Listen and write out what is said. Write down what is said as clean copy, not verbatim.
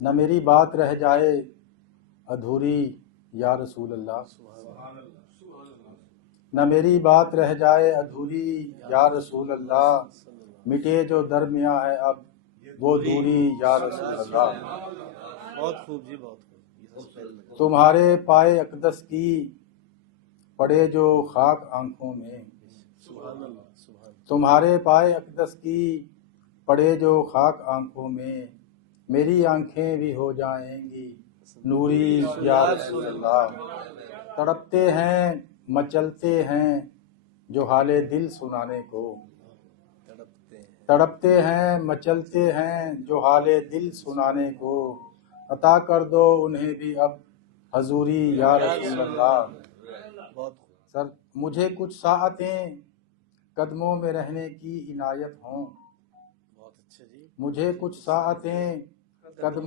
نہ میری بات رہ جائے ادھوری یا رسول اللہ، نہ میری بات رہ جائے ادھوری یا رسول اللہ، مٹے جو درمیاں ہے اب وہ دوری یا رسول اللہ۔ بہت خوب جی، بہت خوب۔ تمہارے پائے اقدس کی پڑے جو خاک آنکھوں میں، سبحان اللہ، سبحان اللہ۔ تمہارے پائے اقدس کی پڑے جو خاک آنکھوں میں، میری آنکھیں بھی ہو جائیں گی نوری یا رسول اللہ۔ تڑپتے ہیں مچلتے ہیں جو حال دل سنانے کو، تڑپتے ہیں مچلتے ہیں جو حال دل سنانے کو، عطا کر دو انہیں بھی اب حضوری یا رسول اللہ۔ سر مجھے کچھ ساعتیں قدموں میں رہنے کی عنایت ہوں، بہت اچھا جی۔ مجھے کچھ ساعتیں قدموں